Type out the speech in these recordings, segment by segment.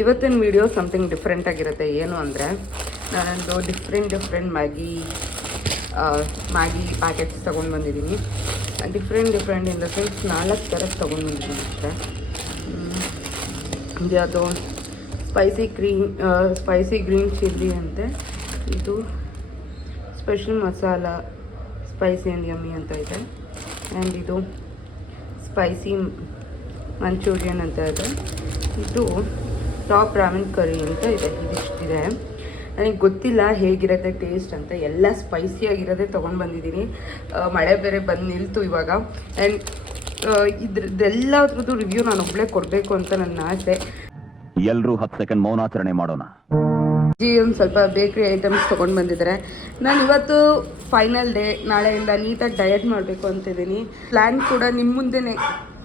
ಇವತ್ತಿನ video something different ಆಗಿರುತ್ತೆ. ಏನು ಅಂದರೆ ನಾನೊಂದು ಡಿಫ್ರೆಂಟ್ ಮ್ಯಾಗಿ ಪ್ಯಾಕೆಟ್ಸ್ ತೊಗೊಂಡು ಬಂದಿದ್ದೀನಿ. ಡಿಫ್ರೆಂಟ್ ಇನ್ ದ ಸೆನ್ಸ್ 4 ಥರದ್ದು ತೊಗೊಂಡು ಬಂದಿದ್ದೀನಿ ಅಷ್ಟೇ. ಇದು ಸ್ಪೈಸಿ ಗ್ರೀನ್ ಚಿಲ್ಲಿ ಅಂತೆ, ಇದು special masala spicy and yummy ಅಂತ ಇದೆ, ಆ್ಯಂಡ್ ಇದು ಸ್ಪೈಸಿ ಮಂಚೂರಿಯನ್ ಅಂತ ಇದೆ, ಇದು ಟಾಪ್ ರಾಮೆನ್ ಕರಿ ಅಂತ ಇದೆ. ಇದಿಷ್ಟಿದೆ. ನನಗೆ ಗೊತ್ತಿಲ್ಲ ಹೇಗಿರುತ್ತೆ ಟೇಸ್ಟ್ ಅಂತ. ಎಲ್ಲ ಸ್ಪೈಸಿಯಾಗಿರೋದೇ ತೊಗೊಂಡು ಬಂದಿದ್ದೀನಿ. ಮಳೆ ಬೇರೆ ಬಂದು ನಿಲ್ತು ಇವಾಗ. ಆ್ಯಂಡ್ ಇದ್ರದ್ದೆಲ್ಲದ್ರದ್ದು ರಿವ್ಯೂ ನಾನು ಒಬ್ಬಳೇ ಕೊಡಬೇಕು ಅಂತ ನನ್ನ ಆಸೆ. ಎಲ್ಲರೂ 10 ಸೆಕೆಂಡ್ ಮೌನಾಚರಣೆ ಮಾಡೋಣ. ಒಂದು ಸ್ವಲ್ಪ ಬೇಕ್ರಿ ಐಟಮ್ಸ್ ತೊಗೊಂಡು ಬಂದಿದ್ದಾರೆ. ನಾನು ಇವತ್ತು ಫೈನಲ್ ಡೇ, ನಾಳೆಯಿಂದ ನೀಟಾಗಿ ಡಯಟ್ ಮಾಡಬೇಕು ಅಂತಿದ್ದೀನಿ. ಪ್ಲ್ಯಾನ್ ಕೂಡ ನಿಮ್ಮ ಮುಂದೆನೇ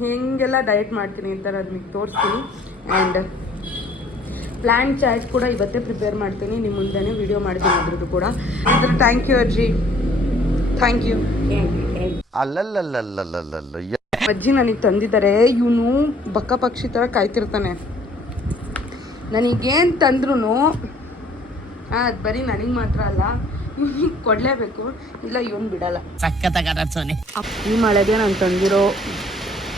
ಹೇಗೆಲ್ಲ ಡಯಟ್ ಮಾಡ್ತೀನಿ ಅಂತ ನಾನು ನಿಮಗೆ ತೋರಿಸ್ತೀನಿ. ಆ್ಯಂಡ್ ಪ್ಲ್ಯಾನ್ ಚಾಟ್ ಕೂಡ ಇವತ್ತೇ ಪ್ರಿಪೇರ್ ಮಾಡ್ತೀನಿ, ನಿಮ್ಮ ಮುಂದೆನೇ ವೀಡಿಯೋ ಮಾಡ್ತೀನಿ ಅದ್ರದ್ದು ಕೂಡ. ಅಂದರೆ ಥ್ಯಾಂಕ್ ಯು ಅಜ್ಜಿ, ಥ್ಯಾಂಕ್ ಯು. ಅಜ್ಜಿ ನನಗೆ ತಂದಿದ್ದಾರೆ. ಇವನು ಬಕ್ಕ ಪಕ್ಷಿ ಥರ ಕಾಯ್ತಿರ್ತಾನೆ. ನನಗೇನು ತಂದ್ರೂ ಅದು ಬರೀ ನನಗೆ ಮಾತ್ರ ಅಲ್ಲ, ಇವ್ನಿಗೆ ಕೊಡಲೇಬೇಕು, ಇಲ್ಲ ಇವನು ಬಿಡಲ್ಲ. ಈ ಮಳೆಗೆ ನಾನು ತಂದಿರೋ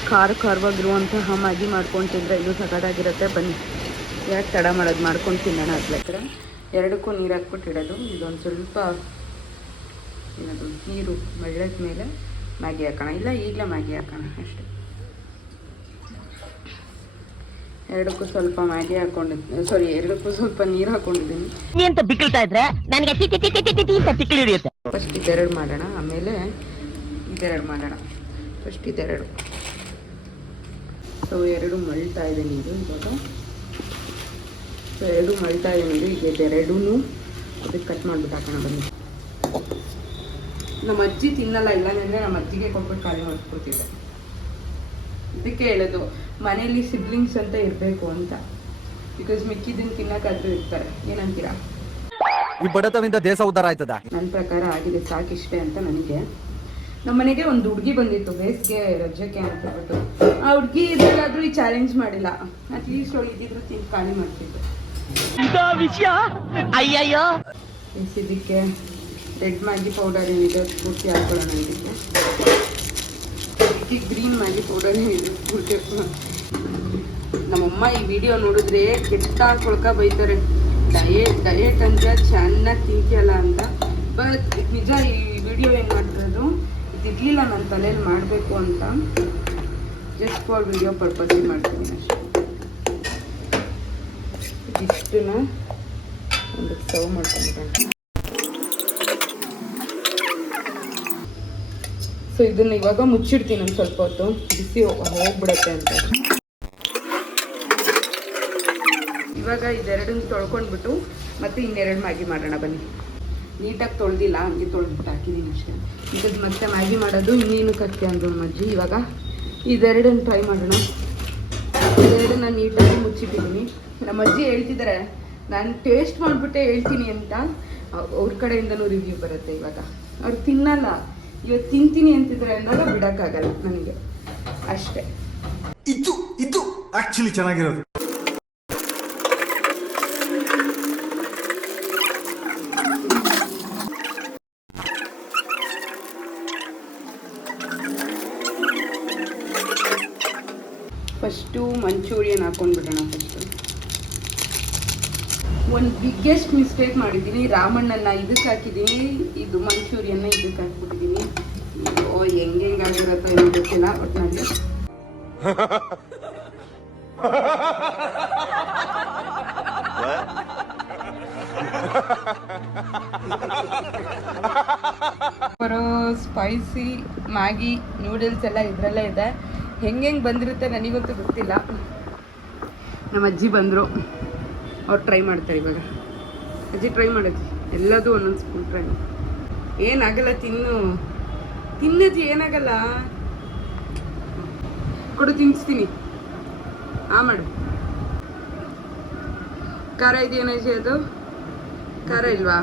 ಖಾರವಾಗಿರುವಂತಹ ಮ್ಯಾಗಿ ಮಾಡ್ಕೊಂಡು ತಿಂದರೆ ಇದು ಸಗದಾಗಿರುತ್ತೆ. ಬನ್ನಿ, ಯಾಕೆ ತಡ ಮಾಡೋದು, ಮಾಡ್ಕೊಂಡು ತಿನ್ನೋಣ. ಹತ್ಲತ್ರ ಎರಡಕ್ಕೂ ನೀರು ಹಾಕ್ಬಿಟ್ಟಿಡೋದು. ಇದೊಂದು ಸ್ವಲ್ಪ ಏನದು ನೀರು ಬೆಳ್ಳದ ಮೇಲೆ ಮ್ಯಾಗಿ ಹಾಕೋಣ, ಇಲ್ಲ ಈಗಲೇ ಮ್ಯಾಗಿ ಹಾಕೋಣ ಅಷ್ಟೇ. ಎರಡಕ್ಕೂ ಸ್ವಲ್ಪ ಮ್ಯಾಗಿ ಹಾಕೊಂಡಿದ್ದೀನಿ, ಸಾರಿ ಎರಡಕ್ಕೂ ಸ್ವಲ್ಪ ನೀರು ಹಾಕೊಂಡಿದ್ದೀನಿ. ಫಸ್ಟ್ ಇದೆರಡು ಮಾಡೋಣ, ಆಮೇಲೆ ಇದೆರಡು ಮಾಡೋಣ. ಫಸ್ಟ್ ಇದೆರಡು. ಸೊ ಎರಡು ಮಳ್ತಾ ಇದೆ ನೀರು ಇವಾಗ. ಸೊ ಎರಡು ಮಳ್ತಾ ಇದೆ ನೀರು. ಈಗ ಇದೆರಡೂ ಅದಕ್ಕೆ ಕಟ್ ಮಾಡಿಬಿಟ್ಟು ಹಾಕೋಣ. ಬನ್ನಿ. ನಮ್ಮ ಅಜ್ಜಿ ತಿನ್ನಲ್ಲ, ಇಲ್ಲ ಅಂದರೆ ನಮ್ಮ ಅಜ್ಜಿಗೆ ಕೊಟ್ಬಿಟ್ಟು ಖಾಲಿ ಮಾಡಿಸ್ಕೊಡ್ತಿದ್ದೆ. ಇದಕ್ಕೆ ಹೇಳೋದು ಮನೇಲಿ ಸಿಬ್ಲಿಂಗ್ಸ್ ಅಂತ ಇರಬೇಕು ಅಂತ. ಬಿಕಾಸ್ ಮಿಕ್ಕಿದ್ದನ್ನು ತಿನ್ನೋಕ್ಕಾದ್ರೂ ಇರ್ತಾರೆ. ಏನಂತೀರಾ? ಈ ಬಡತನದಿಂದ ದೇಶ ಉದ್ಧಾರ ಆಯ್ತದ? ನನ್ನ ಪ್ರಕಾರ ಆಗಿದೆ, ಸಾಕಿಷ್ಟೇ ಅಂತ ನನಗೆ. ನಮ್ಮ ಮನೆಗೆ ಒಂದು ಹುಡುಗಿ ಬಂದಿತ್ತು ಬೇಸಿಗೆ ರಜಕ್ಕೆ ಅಂತ ಹೇಳ್ಬಿಟ್ಟು. ಆ ಹುಡುಗಿ ಇದ್ರಲ್ಲಾದ್ರೂ ಈ ಚಾಲೆಂಜ್ ಮಾಡಿಲ್ಲ. ಅಟ್ಲೀಸ್ಟ್ ಅವಳು ಇದ್ದಿದ್ರು ತಿಂದು ಖಾಲಿ ಮಾಡ್ತಿತ್ತು. ಇದಕ್ಕೆ ರೆಡ್ ಮ್ಯಾಗಿ ಪೌಡರ್ ಏನಿದೆ ಪೂರ್ತಿ ಹಾಕೊಳ್ಳೋಣ. ಇದಕ್ಕೆ ಗ್ರೀನ್ ಮ್ಯಾಗಿ ಪೌಡರ್ ಏನಿದೆ ಪೂರ್ತಿ ಹಾಕೊಳ್ಳೋಣ. ನಮ್ಮಮ್ಮ ಈ ವಿಡಿಯೋ ನೋಡಿದ್ರೆ ಕೆಟ್ಟ ಕೊಳ್ಕ ಬೈತಾರೆ. ಡಯಟ್ ಅಂತ ಚೆನ್ನಾಗಿ ತಿಂತೀಯಲ್ಲ ಅಂತ. ಬಟ್ ನಿಜ ಈ ವಿಡಿಯೋ ಏನು ಮಾಡ್ತಿರೋದು ಇದಿರಲಿಲ್ಲ ನನ್ನ ತಲೆಯಲ್ಲಿ ಮಾಡಬೇಕು ಅಂತ. ಜಸ್ಟ್ ಫಾರ್ ವಿಡಿಯೋ ಪರ್ಪಸ್ಗೆ ಮಾಡ್ತೀನಿ ಅಷ್ಟೇ. ಇಷ್ಟನ್ನ ಒಂದು ಸರ್ವ್ ಮಾಡ್ಕೊಂಡ್ಬಿಡೋಣ. ಸೊ ಇದನ್ನು ಇವಾಗ ಮುಚ್ಚಿಡ್ತೀನಿ ಒಂದು ಸ್ವಲ್ಪ ಹೊತ್ತು, ಬಿಸಿ ಹೋಗ್ಬಿಡತ್ತೆ ಅಂತ. ಇವಾಗ ಇದೆರಡನ್ನ ತೊಳ್ಕೊಂಡ್ಬಿಟ್ಟು ಮತ್ತೆ ಇನ್ನೆರಡು ಮ್ಯಾಗಿ ಮಾಡೋಣ. ಬನ್ನಿ. ನೀಟಾಗಿ ತೊಳೆದಿಲ್ಲ, ಹಂಗೆ ತೊಳೆದ್ಬಿಟ್ಟು ಹಾಕಿದ್ದೀನಿ ಅಷ್ಟೇ. ಇದು ಮತ್ತೆ ಮ್ಯಾಗಿ ಮಾಡೋದು ಇನ್ನೇನು ಕತ್ತೆ ಅಂದ್ರು ನಮ್ಮ ಅಜ್ಜಿ. ಇವಾಗ ಇದೆರಡನ್ನು ಟ್ರೈ ಮಾಡೋಣ. ಇದೆರಡನ್ನ ನೀಟಾಗಿ ಮುಚ್ಚಿಟ್ಟಿದ್ದೀನಿ. ನಮ್ಮ ಅಜ್ಜಿ ಹೇಳ್ತಿದ್ದಾರೆ ನಾನು ಟೇಸ್ಟ್ ಮಾಡಿಬಿಟ್ಟೆ ಹೇಳ್ತೀನಿ ಅಂತ. ಅವ್ರ ಕಡೆಯಿಂದನೂ ರಿವ್ಯೂ ಬರುತ್ತೆ. ಇವಾಗ ಅವ್ರು ತಿನ್ನಲ್ಲ, ಇವತ್ತು ತಿಂತೀನಿ ಅಂತಿದ್ರೆ ಅಂದಾಗ ಬಿಡೋಕ್ಕಾಗಲ್ಲ ನನಗೆ ಅಷ್ಟೇ. ಇದು ಆಕ್ಚುಲಿ ಚೆನ್ನಾಗಿರೋದು. ಫಸ್ಟು ಮಂಚೂರಿಯನ್ ಹಾಕೊಂಡ್ಬಿಡೋಣ. ಫಸ್ಟು ಒಂದು ಬಿಗ್ಗೆಸ್ಟ್ ಮಿಸ್ಟೇಕ್ ಮಾಡಿದ್ದೀನಿ. ರಾಮಣ್ಣನ ಇದಕ್ಕೆ ಹಾಕಿದ್ದೀನಿ, ಇದು ಮಂಚೂರಿಯನ್ನ ಇದಕ್ಕೆ ಹಾಕ್ಬಿಟ್ಟಿದ್ದೀನಿ. ಹೆಂಗಾಗಿರತ್ತೋ ಏನೋ ಗೊತ್ತಿಲ್ಲ. ಒಟ್ಟಿನಲ್ಲಿ ಬರೋ ಸ್ಪೈಸಿ ಮ್ಯಾಗಿ ನೂಡಲ್ಸ್ ಎಲ್ಲ ಇದರಲ್ಲೇ ಇದೆ. ಹೆಂಗೆ ಬಂದಿರುತ್ತೆ ನನಗಂತೂ ಗೊತ್ತಿಲ್ಲ. ನಮ್ಮ ಅಜ್ಜಿ ಬಂದರು, ಅವ್ರು ಟ್ರೈ ಮಾಡ್ತಾರೆ ಇವಾಗ. ಅಜ್ಜಿ ಟ್ರೈ ಮಾಡೋದು ಎಲ್ಲದೂ ಒಂದೊಂದು ಸ್ಪೂನ್ ಟ್ರೈ ಮಾಡಿ. ಏನಾಗಲ್ಲ, ತಿನ್ನಜ್ಜಿ, ಏನಾಗಲ್ಲ. ಕೊಡು, ತಿನ್ನಿಸ್ತೀನಿ. ಮಾಡು. ಖಾರ ಇದೆಯೇನಜ್ಜಿ? ಅದು ಖಾರ ಇಲ್ವಾ?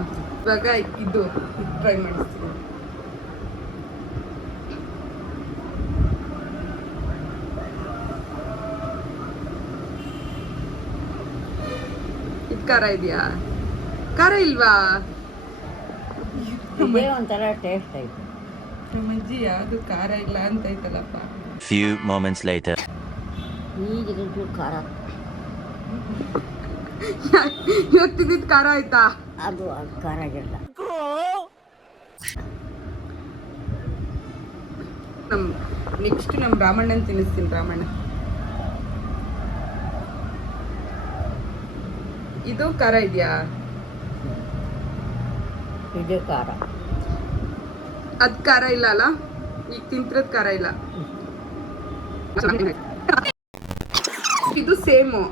ಇವಾಗ ಇದು ಟ್ರೈ ಮಾಡಿಸ್ತೀನಿ. ಖಾರ ಇದೆಯಾ? ಖಾರ ಇಲ್ವಾ? ಇದೇ ಒಂಥರ ಟೇಸ್ಟ್ ಐತೆ. ನಮ್ಮಜ್ಜಿ ಯಾವುದು ಖಾರ ಇಲ್ಲ ಅಂತ ಐತಲ್ಲಪ್ಪ. Few moments later. ಈಗಿದ್ದು ಖಾರ ಇವತ್ತಿದ್ದಿದ್ದು ಖಾರ ಆಯ್ತಾ? ಅದು ಖಾರ ಆಗಿಲ್ಲ. ನೆಕ್ಸ್ಟ್ ನಮ್ಮ ರಾಮಣ್ಣನ ತಿನ್ನಿಸ್ತೀನಿ. ರಾಮಣ್ಣ ಇದು ಖಾರ ಇದೆಯಾ? ಇದು ಖಾರ. ಅದ್ ಖಾರ ಇಲ್ಲ ಅಲ್ಲ? ಈಗ ತಿಂತಿರೋದ್ ಖಾರ ಇಲ್ಲ. ಇದು ಸೇಮು.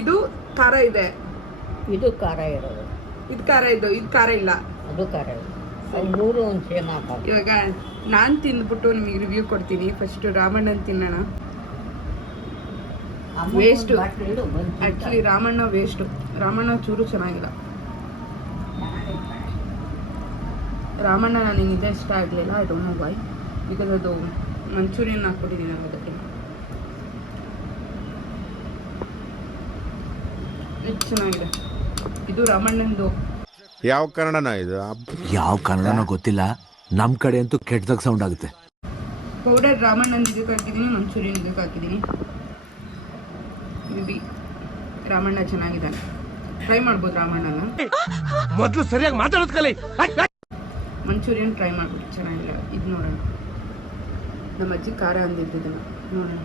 ಇದು ಖಾರ ಇದೆ. ಇದು ಖಾರ ಇರೋದು. ಇದು ಖಾರ ಇದು. ಇದು ಖಾರ ಇಲ್ಲ. ಅದು ಖಾರ ಇದೆ. ಅವು ಮೂರು ಒಂದು ಸೇಮ್ ಹಾಕೋದು. ಇವಾಗ ನಾನು ತಿಂದ್ಬಿಟ್ಟು ನಿಮಗೆ ರಿವ್ಯೂ ಕೊಡ್ತೀನಿ. ಫಸ್ಟ್ ರಾಮಣ್ಣನ ತಿನ್ನೋಣ. Waste. Actually Ramanna waste. Ramanna ಚೂರು ಚೆನ್ನಾಗಿಲ್ಲ. ರಾಮಣ್ಣ ನನಗೆ ಇದೇ ಇಷ್ಟ ಆಗಲಿಲ್ಲ. I don't know why. Because ಅದು ಮಂಚೂರಿಯನ್ ಹಾಕ್ಬಿಟ್ಟಿದ್ದೀನಿ ನಾನು ಅದಕ್ಕೆ. ಇದು ಚೆನ್ನಾಗಿದೆ. ಇದು ರಾಮಣ್ಣಂದು. ಯಾವ ಕನ್ನಡನ ಇದು? ಯಾವ ಕನ್ನಡನೋ ಗೊತ್ತಿಲ್ಲ, ನಮ್ ಕಡೆ ಅಂತೂ ಕೆಟ್ಟದಾಗ ಸೌಂಡ್ ಆಗುತ್ತೆ. ಪೌಡರ್ ರಾಮಣ್ಣನ ಇದಕ್ಕೆ ಹಾಕಿದ್ದೀನಿ, ಮಂಚೂರಿಯನ್ ಇದಕ್ಕೆ ಹಾಕಿದ್ದೀನಿ. ಇದು ರಾಮಣ್ಣ ಚೆನ್ನಾಗಿದ್ದಾನೆ. ಟ್ರೈ ಮಾಡ್ಬೋದು ರಾಮಣ್ಣನ. ಮೊದಲು ಸರಿಯಾಗಿ ಮಾತಾಡೋದ್ ಕಲಿ. ಮಂಚೂರಿಯನ್ ಟ್ರೈ ಮಾಡ್ಬಿಟ್ಟು ಚೆನ್ನಾಗಿಲ್ಲ. ಇದು ನೋಡೋಣ. ನಮ್ಮ ಅಜ್ಜಿ ಖಾರ ಅಂದಿದ್ದನ್ನು ನೋಡೋಣ.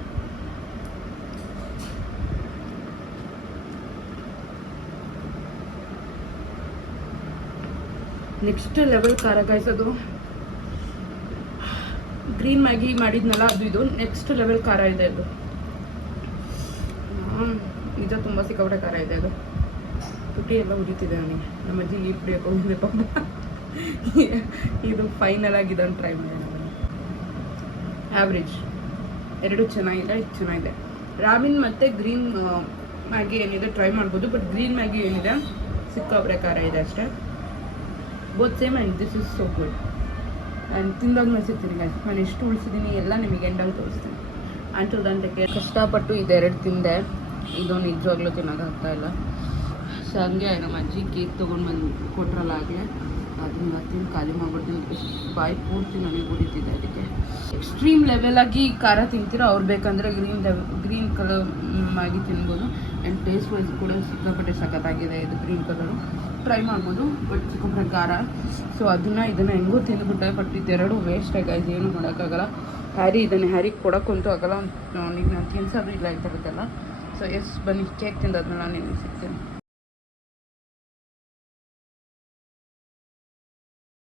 ನೆಕ್ಸ್ಟ್ ಲೆವೆಲ್ ಖಾರ ಕಾಯಿಸೋದು. ಗ್ರೀನ್ ಮ್ಯಾಗಿ ಮಾಡಿದ್ನಲ್ಲ ಅದು ಇದು ನೆಕ್ಸ್ಟ್ ಲೆವೆಲ್ ಖಾರ ಇದೆ ಅದು. ನಿಜ ತುಂಬ ಸಿಕ್ಕಾಪಟ್ಟೆ ಖಾರ ಇದೆ ಅದು. ತುಟಿ ಎಲ್ಲ ಉರಿತಿದೆ ನನಗೆ. ನಮ್ಮ ಅಜ್ಜಿ ಈ ಪುಡಿ ಹಾಕೊಂಡಿದೆ ಪಾಪ. ಇದು ಫೈನಲ್ ಆಗಿ ಇದನ್ನು ಟ್ರೈ ಮಾಡೋಣ. ಆವ್ರೇಜ್ ಎರಡು ಚೆನ್ನಾಗಿದೆ. ಇದು ಚೆನ್ನಾಗಿದೆ. ರಾಮಿನ್ ಮತ್ತು ಗ್ರೀನ್ ಮ್ಯಾಗಿ ಏನಿದೆ ಟ್ರೈ ಮಾಡ್ಬೋದು. ಬಟ್ ಗ್ರೀನ್ ಮ್ಯಾಗಿ ಏನಿದೆ ಸಿಕ್ಕಾಪಟ್ಟೆ ಖಾರ ಇದೆ ಅಷ್ಟೇ. Both same and this is so good. And ತಿಂದಾಗ ಮೆಸಿರ್ತೀನಿ ಗೈಸ್. ನಾನು ಎಷ್ಟು ಉಳಿಸಿದ್ದೀನಿ ಎಲ್ಲ ನಿಮಗೆ ಎಂಡಲ್ಲಿ ತೋರಿಸ್ತೀನಿ. ಆಂಟು ದಂಟಕ್ಕೆ ಕಷ್ಟಪಟ್ಟು ಇದೆರಡು ತಿಂದೆ. ಇದು ನಿಜವಾಗ್ಲೂ ತಿನ್ನೋಕ್ಕಾಗ್ತಾ ಇಲ್ಲ. ಸೊ ಹಂಗೆ ನಮ್ಮ ಅಜ್ಜಿ ಕೇಕ್ ತೊಗೊಂಡು ಬಂದು ಕೊಟ್ರಲ್ಲ ಆಗಲೇ, ಅದನ್ನ ತಿಂದು ಖಾಲಿ ಮಾಡ್ಬಿಡ್ತೀನಿ. ಬಾಯಿ ಪೂರ್ತಿ ನನಗೆ ಉರಿತಿದೆ. ಅದಕ್ಕೆ ಎಕ್ಸ್ಟ್ರೀಮ್ ಲೆವೆಲಾಗಿ ಖಾರ ತಿಂತೀರೋ ಅವ್ರು ಬೇಕಂದರೆ ಗ್ರೀನ್ ಕಲರ್ ಮ್ಯಾಗಿ ತಿನ್ಬೋದು. ಆ್ಯಂಡ್ ಟೇಸ್ಟ್ ವೈಸ್ ಕೂಡ ಸಿಕ್ಕಾಪಟ್ಟೆ ಸಖತ್ತಾಗಿದೆ. ಇದು ಗ್ರೀನ್ ಕಲರು ಟ್ರೈ ಮಾಡ್ಬೋದು. ಬಟ್ ಸಿಕ್ಕಾಪಟ್ಟೆ ಖಾರ. ಸೊ ಇದನ್ನು ಹೆಂಗೋ ತಿಂದುಬಿಟ್ಟೆ. ಬಟ್ ಇದೆರಡು ವೇಸ್ಟ್ ಆಗಾಯ್ತು. ಏನು ಮಾಡೋಕ್ಕಾಗಲ್ಲ. ಹ್ಯಾರಿಗೆ ಕೊಡೋಕ್ಕಂತೂ ಆಗಲ್ಲ. ಅವ್ನಿಗೆ ನಾನು ತಿನ್ಸೋದು ಇಲ್ಲ ಈ ಥರದ್ದೆಲ್ಲ. ಸೊ ಎಸ್ ಬನ್ನಿ ಕೇಕ್ ತಿಂದಾದ್ಮೇಲೆ ನಾನು ನಿಮಗೆ ಸಿಗ್ತೇನೆ.